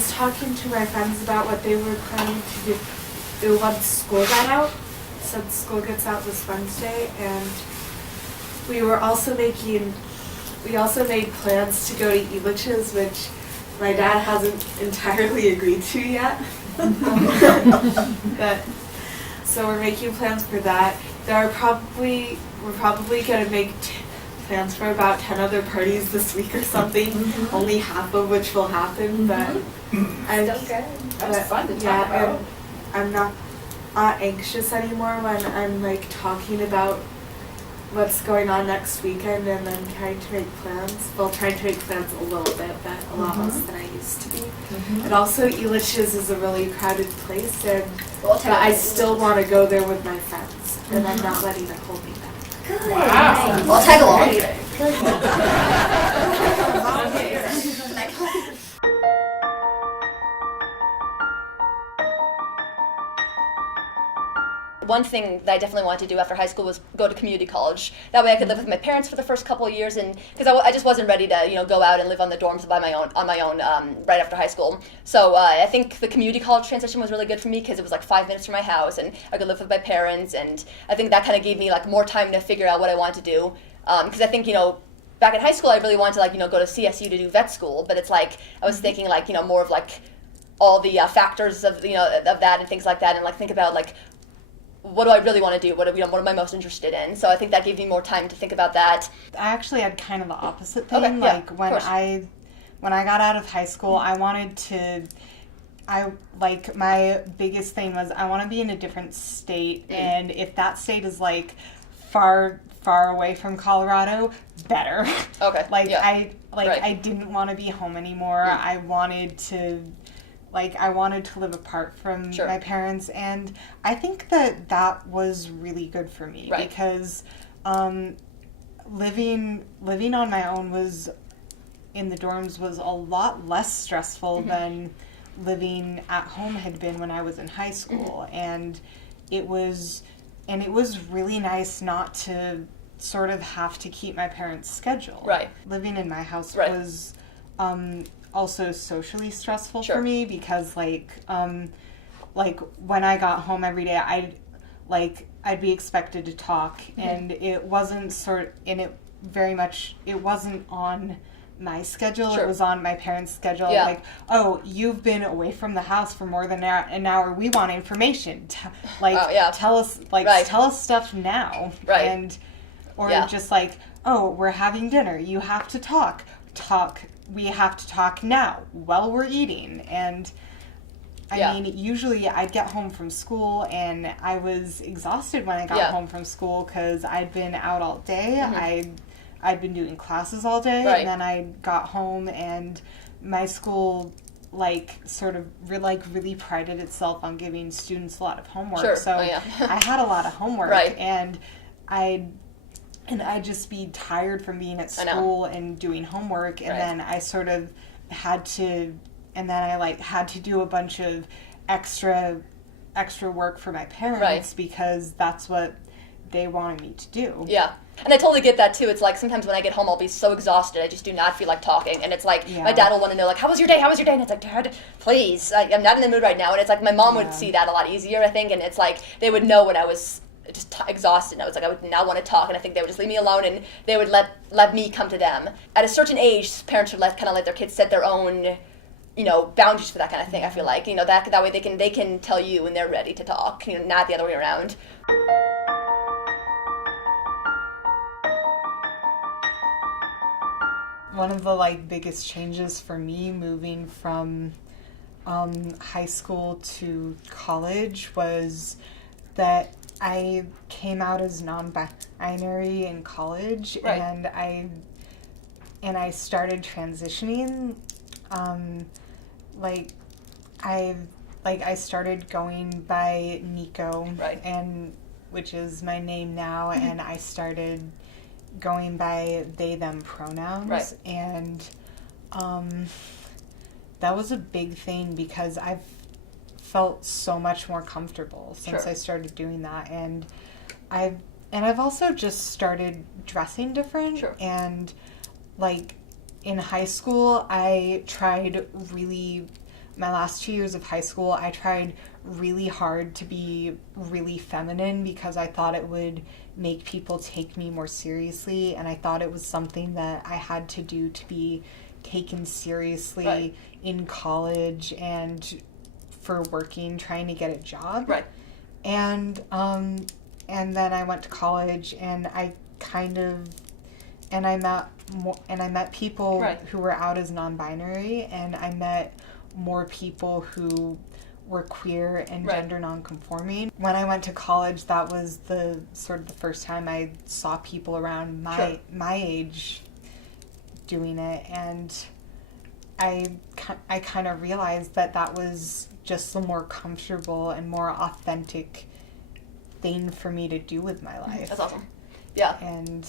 was talking to my friends about what they were planning to do once school got out, since school gets out this Wednesday, and we also made plans to go to Elitch's, which my dad hasn't entirely agreed to yet. So we're making plans for that. We're probably going to make plans for about 10 other parties this week or something, only half of which will happen, but That's fun to talk about. And I'm not anxious anymore when I'm like talking about what's going on next weekend and then trying to make plans. Well, trying to make plans a little bit, but a lot less than I used to be. And also, Elitch's is a really crowded place, and but I still want to go there with my friends, and I'm not letting it hold me back. Good. Wow. I'll tag along. One thing that I definitely wanted to do after high school was go to community college. That way I could live with my parents for the first couple of years, and because I just wasn't ready to go out and live on the dorms on my own right after high school. So I think the community college transition was really good for me because it was like 5 minutes from my house, and I could live with my parents, and I think that kind of gave me like more time to figure out what I wanted to do. Because I think back in high school I really wanted to go to CSU to do vet school, but it's like I was thinking more of like all the factors of of that and things like that, and like think about like, what do I really want to do? What am I most interested in? So I think that gave me more time to think about that. I actually had kind of the opposite thing. Okay, like when I got out of high school, I wanted to. My biggest thing was I want to be in a different state, and if that state is like far away from Colorado, better. Okay. I didn't want to be home anymore. I wanted to. I wanted to live apart from my parents, and I think that was really good for me because living on my own in the dorms was a lot less stressful than living at home had been when I was in high school, and it was really nice not to sort of have to keep my parents' schedule. Right. Living in my house was also socially stressful for me because when I got home every day I'd be expected to talk, and it wasn't it wasn't on my schedule. It was on my parents' schedule. Like, oh, you've been away from the house for more than an hour. We want information. Tell us stuff now. And just like, oh, we're having dinner. You have to talk. We have to talk now while we're eating. And I mean, usually I'd get home from school and I was exhausted when I got home from school because I'd been out all day. I'd been doing classes all day, and then I got home, and my school really prided itself on giving students a lot of homework. So I had a lot of homework, and I'd just be tired from being at school and doing homework, and then I sort of had to, had to do a bunch of extra work for my parents because that's what they wanted me to do. Yeah. And I totally get that too. It's like sometimes when I get home I'll be so exhausted I just do not feel like talking, and it's like my dad will want to know like, how was your day, and it's like, Dad, please, I'm not in the mood right now. And it's like my mom would see that a lot easier, I think, and it's like they would know when I was just exhausted, and I was like, I would not want to talk, and I think they would just leave me alone, and they would let me come to them. At a certain age, parents should let their kids set their own, boundaries for that kind of thing. I feel like, that way they can tell you when they're ready to talk, not the other way around. One of the biggest changes for me moving from high school to college was that I came out as non-binary in college, and I started transitioning. I started going by Nico, and which is my name now, and I started going by they them pronouns, and that was a big thing because I've felt so much more comfortable since I started doing that, and I've also just started dressing different, and in high school I tried really my last 2 years of high school, I tried really hard to be really feminine because I thought it would make people take me more seriously, and I thought it was something that I had to do to be taken seriously in college and for working, trying to get a job. Right. And then I went to college, and I met people who were out as non-binary, and I met more people who were queer and gender non-conforming. When I went to college, that was the first time I saw people around my age doing it, and I kind of realized that was just the more comfortable and more authentic thing for me to do with my life. That's awesome. Yeah. And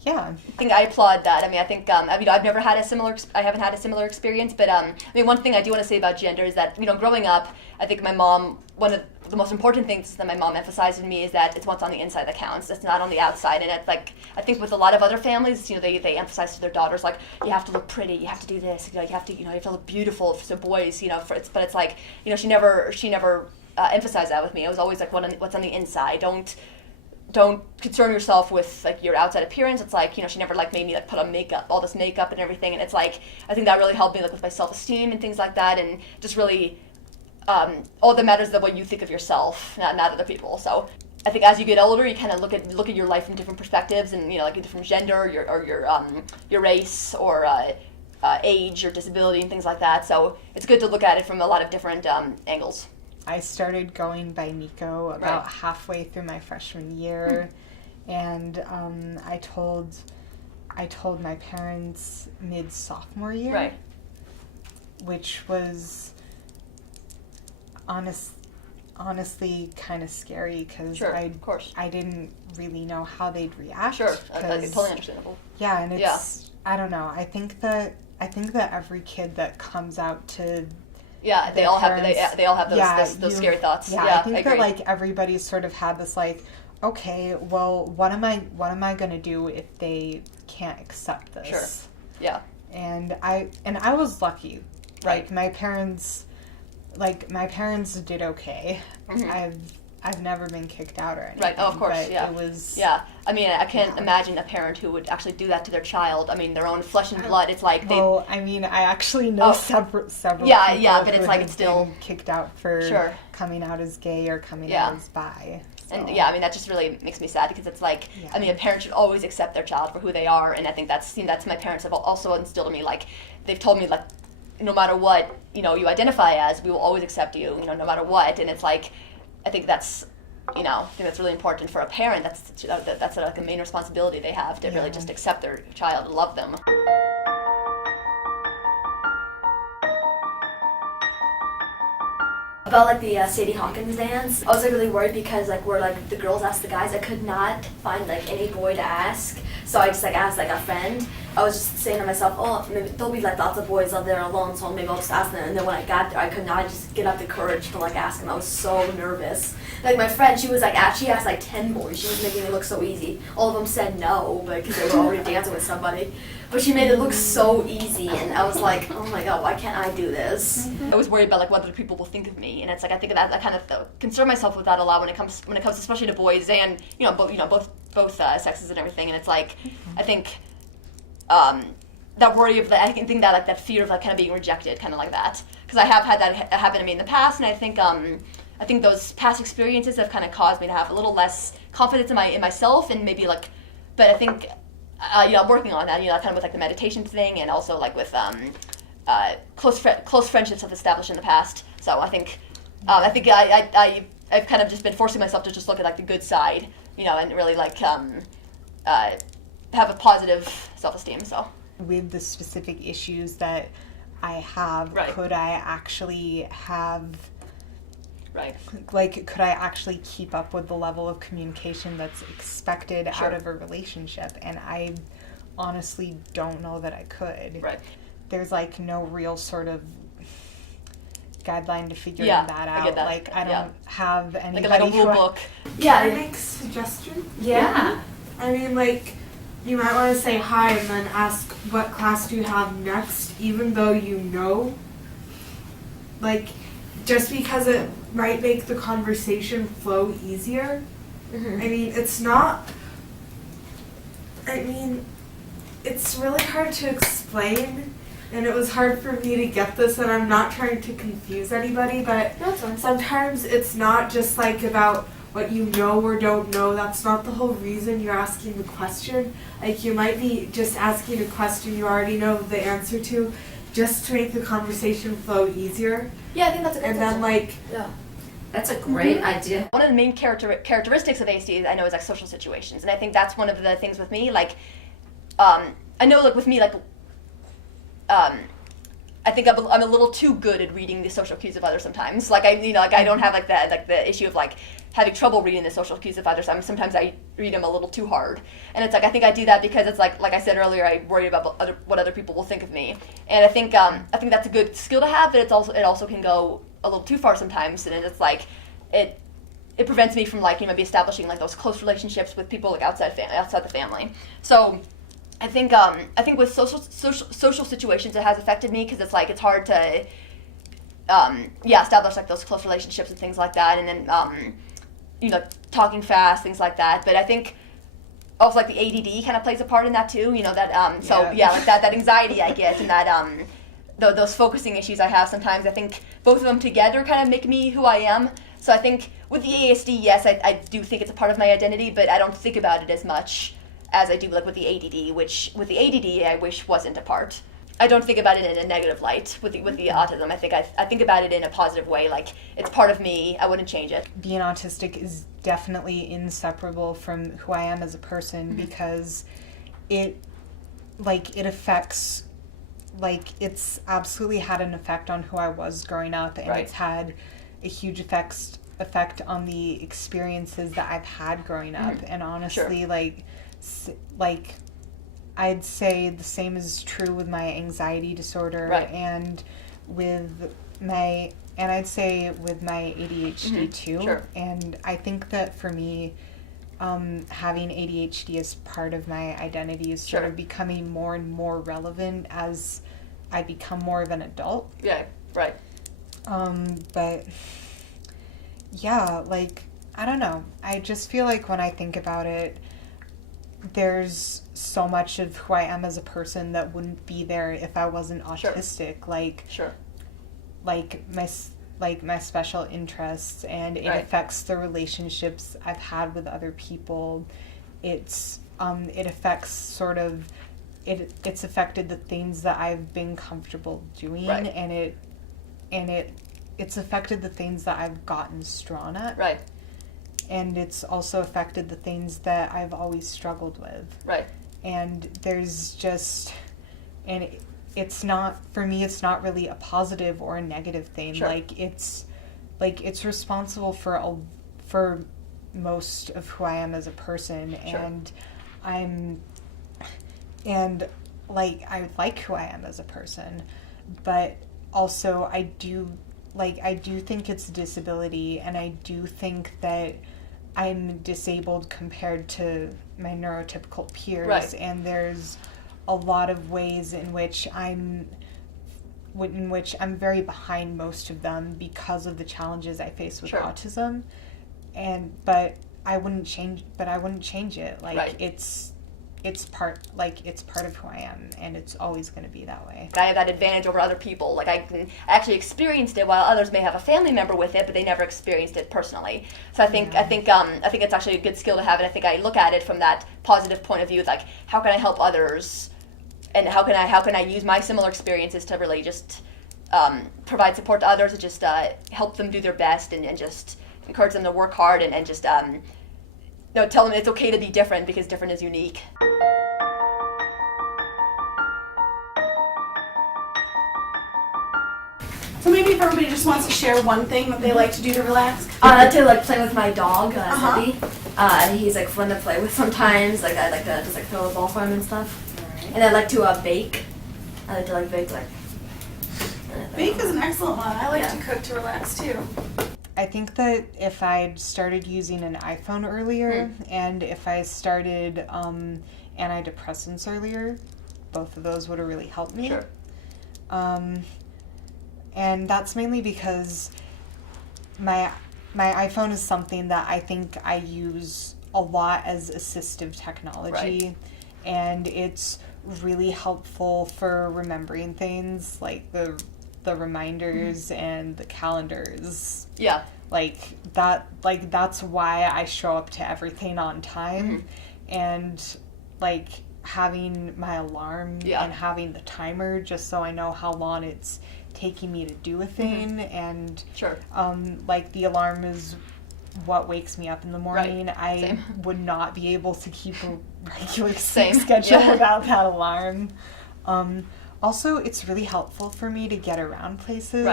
yeah. I think I applaud that. I mean, I think, I haven't had a similar experience, but, one thing I do want to say about gender is that, growing up, I think my mom, one of the most important things that my mom emphasized in me is that it's what's on the inside that counts. It's not on the outside. And it's like, I think with a lot of other families, they emphasize to their daughters, like, you have to look pretty, you have to do this, you have to look beautiful. So boys, but it's like, she never emphasized that with me. It was always like, what's on the inside. Don't concern yourself with like your outside appearance. It's like, she never like made me like put on all this makeup and everything. And it's like, I think that really helped me like with my self-esteem and things like that. And just really, all that matters is what you think of yourself, not other people. So I think as you get older, you kind of look at your life from different perspectives, and like a different gender, your race, or age, or disability, and things like that. So it's good to look at it from a lot of different angles. I started going by Nico about halfway through my freshman year, and I told my parents mid-sophomore year, which was honestly kind of scary because I didn't really know how they'd react. Sure, totally understandable. Yeah, and it's I don't know. I think that every kid that comes out to they all have those scary thoughts. Yeah, I think that like everybody's sort of had this like, okay, well, what am I gonna do if they can't accept this? Sure. Yeah. And I was lucky. Like my parents did okay. Mm-hmm. I've never been kicked out or anything. Right. Oh, of course. But yeah. It was. Yeah. I mean, I can't imagine a parent who would actually do that to their child. I mean, their own flesh and blood. It's like they. Well, I mean, I actually know several. Yeah, people but it's who like have it's still been kicked out for coming out as gay or coming out as bi. So. And I mean, that just really makes me sad because it's like, I mean, a parent should always accept their child for who they are, and I think that's my parents have also instilled in me. Like, they've told me like, no matter what you identify as, we will always accept you. No matter what, and it's like, I think that's. I think that's really important for a parent. That's like a main responsibility they have to really just accept their child and love them. About like the Sadie Hawkins dance, I was like really worried because like where like the girls asked the guys, I could not find like any boy to ask. So I just like asked like a friend. I was just saying to myself, oh, maybe there'll be like lots of boys out there alone, so maybe I'll just ask them. And then when I got there, I could not just get up the courage to like ask them. I was so nervous. Like my friend, she asked like 10 boys. She was making it look so easy. All of them said no, because they were already dancing with somebody. But she made it look so easy, and I was like, oh my god, why can't I do this? I was worried about like what other people will think of me, and it's like I think that I kind of concern myself with that a lot when it comes especially to boys and both sexes and everything. And it's like I think that worry of that, I think that like that fear of like kind of being rejected, kind of like that, because I have had that happen to me in the past, and I think those past experiences have kind of caused me to have a little less confidence in myself, and maybe like, but I think. I'm working on that, kind of with like the meditation thing, and also like with close friendships I've established in the past. So I think I've kind of just been forcing myself to just look at like the good side, and really like have a positive self-esteem. So with the specific issues that I have, could I actually have? Like, could I actually keep up with the level of communication that's expected out of a relationship? And I honestly don't know that I could. Right. There's, like, no real sort of guideline to figuring that out. I get that. Like, I don't have anybody like a rule book. Yeah, I make suggestions. Yeah. I mean, like, you might want to say hi and then ask what class do you have next, even though you know like, just because it might make the conversation flow easier. Mm-hmm. I mean, it's not, it's really hard to explain, and it was hard for me to get this, and I'm not trying to confuse anybody, but sometimes it's not just like about what you know or don't know. That's not the whole reason you're asking the question. Like, you might be just asking a question you already know the answer to, just to make the conversation flow easier. Yeah, I think that's a good And then, like... Yeah. That's a great idea. One of the main characteristics of ASD, I know, is like social situations, and I think that's one of the things with me. Like, I know, like with me, like, I think I'm a little too good at reading the social cues of others sometimes. Like, I don't have like the issue of like having trouble reading the social cues of others. Sometimes I read them a little too hard, and it's like I think I do that because it's like I said earlier, I worry about what other people will think of me, and I think that's a good skill to have, but it also can go a little too far sometimes, and it's like it prevents me from like maybe establishing like those close relationships with people like outside the family. So I think with social situations it has affected me because it's like it's hard to establish like those close relationships and things like that, and then talking fast, things like that. But I think also like the ADD kind of plays a part in that too. Like that anxiety I get, and that those focusing issues I have sometimes. I think both of them together kind of make me who I am. So I think with the ASD, yes, I do think it's a part of my identity, but I don't think about it as much as I do like with the ADD, which with the ADD I wish wasn't a part. I don't think about it in a negative light with the autism. I think about it in a positive way, like it's part of me. I wouldn't change it. Being autistic is definitely inseparable from who I am as a person, because it affects, like, it's absolutely had an effect on who I was growing up, and it's had a huge effect on the experiences that I've had growing up. And honestly, like I'd say the same is true with my anxiety disorder and I'd say with my ADHD too. Sure. And I think that for me, having ADHD as part of my identity is sort of becoming more and more relevant as I become more of an adult. Yeah, right. But yeah, like, I don't know. I just feel like when I think about it, there's so much of who I am as a person that wouldn't be there if I wasn't autistic. Like my special interests, and it affects the relationships I've had with other people. It affects sort of it's affected the things that I've been comfortable doing, and it's affected the things that I've gotten strong at. Right. And it's also affected the things that I've always struggled with. Right. And there's just, and it's not, for me, it's not really a positive or a negative thing. It's responsible for most of who I am as a person. And I like who I am as a person, but also I do think it's a disability, and I do think that I'm disabled compared to my neurotypical peers, and there's a lot of ways in which I'm very behind most of them because of the challenges I face with autism, but I wouldn't change it. It's part of who I am, and it's always going to be that way. I have that advantage over other people. Like, I actually experienced it, while others may have a family member with it, but they never experienced it personally. So I think it's actually a good skill to have, and I think I look at it from that positive point of view. Like, how can I help others, and how can I use my similar experiences to really just provide support to others, and just help them do their best, and just encourage them to work hard, and just tell them it's okay to be different, because different is unique. So maybe if everybody just wants to share one thing that they like to do to relax. I like to play with my dog, Zebby. He's fun to play with sometimes. I like to just throw a ball for him and stuff. Right. And I like to bake. I like to bake Bake is an excellent one. I like to cook to relax too. I think that if I'd started using an iPhone earlier, and if I started antidepressants earlier, both of those would have really helped me. Sure. And that's mainly because my iPhone is something that I think I use a lot as assistive technology. And it's really helpful for remembering things, like the reminders and the calendars. Yeah. That's why I show up to everything on time. And having my alarm and having the timer just so I know how long it's taking me to do a thing. And the alarm is what wakes me up in the morning. I would not be able to keep a regular sleep schedule without that alarm. Also, it's really helpful for me to get around places.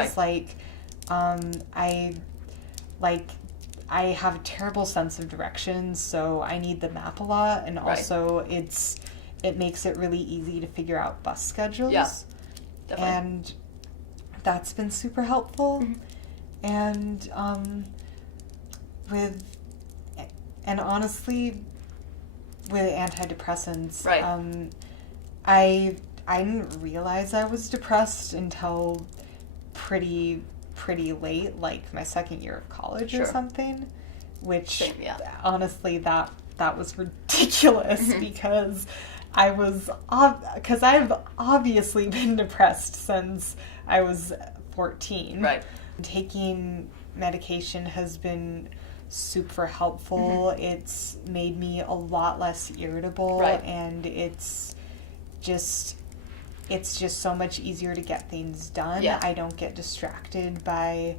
I have a terrible sense of direction, so I need the map a lot, and also it makes it really easy to figure out bus schedules. Yeah, definitely. And that's been super helpful. And honestly, with antidepressants, I didn't realize I was depressed until pretty late, like my second year of college or something, which honestly that was ridiculous because I've obviously been depressed since I was 14. Taking medication has been super helpful. It's made me a lot less irritable, and it's just so much easier to get things done. I don't get distracted by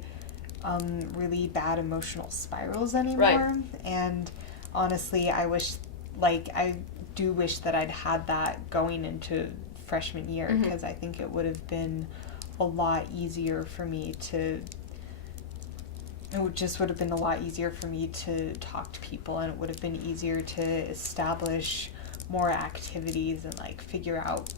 really bad emotional spirals anymore. And honestly, I do wish that I'd had that going into freshman year, because I think it would have been a lot easier for me to talk to people, and it would have been easier to establish more activities and figure out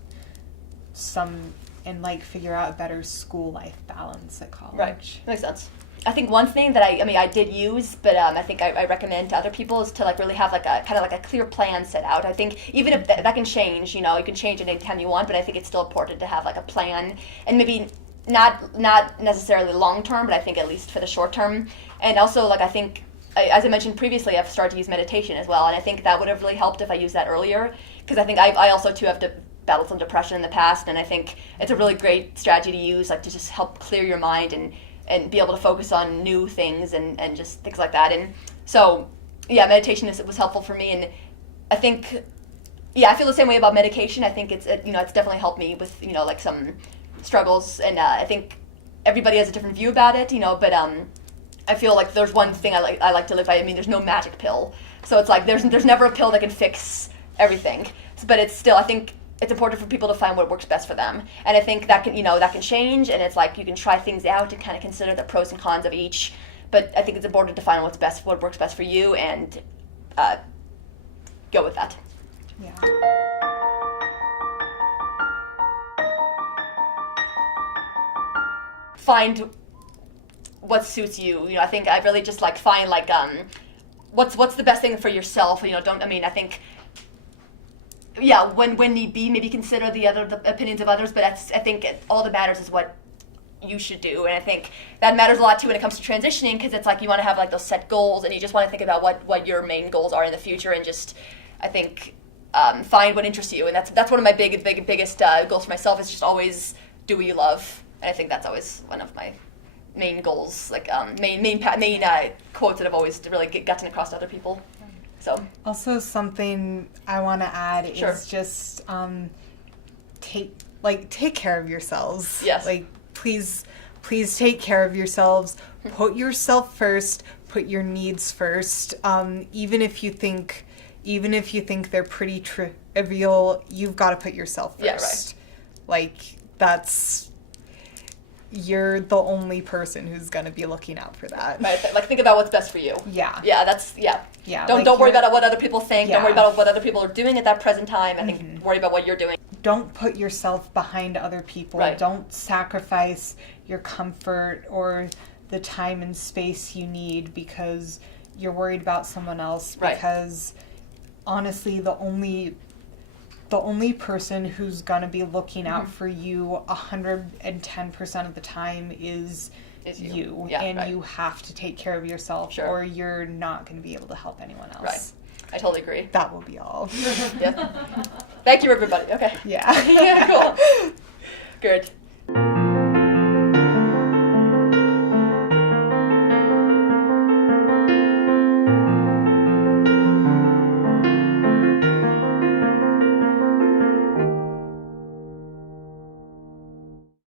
a better school life balance at college. Makes sense. I think one thing that I did use, but I think I recommend to other people is to really have a clear plan set out. I think even if that can change, you can change it anytime you want, but I think it's still important to have a plan, and maybe not necessarily long term, but I think at least for the short term. And also I think, as I mentioned previously, I've started to use meditation as well, and I think that would have really helped if I used that earlier, because I think I also too have battled some depression in the past, and I think it's a really great strategy to use, to just help clear your mind and be able to focus on new things and just things like that. And so, meditation was helpful for me, and I think, I feel the same way about medication. I think it's definitely helped me with, some struggles, and I think everybody has a different view about it, but I feel like there's one thing I like to live by. I mean, there's no magic pill, so it's there's never a pill that can fix everything, but it's still, I think it's important for people to find what works best for them, and I think that can change, and it's you can try things out and kind of consider the pros and cons of each, but I think it's important to find what works best for you, and go with that. Find what suits you. I think I really just find what's the best thing for yourself. I think when need be, maybe consider the opinions of others, but I think all that matters is what you should do, and I think that matters a lot too when it comes to transitioning, because it's you want to have those set goals, and you just want to think about what your main goals are in the future, and just I think find what interests you, and that's one of my biggest goals for myself, is just always do what you love, and I think that's always one of my main goals, main quotes that I've always really gotten across to other people. So also something I want to add is just take care of yourselves. Yes. Please take care of yourselves. Put yourself first. Put your needs first. Even if you think they're pretty trivial, you've got to put yourself first. You're the only person who's going to be looking out for that. Right, think about what's best for you. Yeah. Yeah, don't worry about what other people think. Don't worry about what other people are doing at that present time. I think worry about what you're doing. Don't put yourself behind other people. Don't sacrifice your comfort or the time and space you need because you're worried about someone else. Because honestly, the only the only person who's gonna be looking out for you 110% of the time is you. Yeah, and you have to take care of yourself, or you're not gonna be able to help anyone else. Right. I totally agree. That will be all. Yeah. Thank you, everybody. Okay. Yeah. Yeah, cool. Good.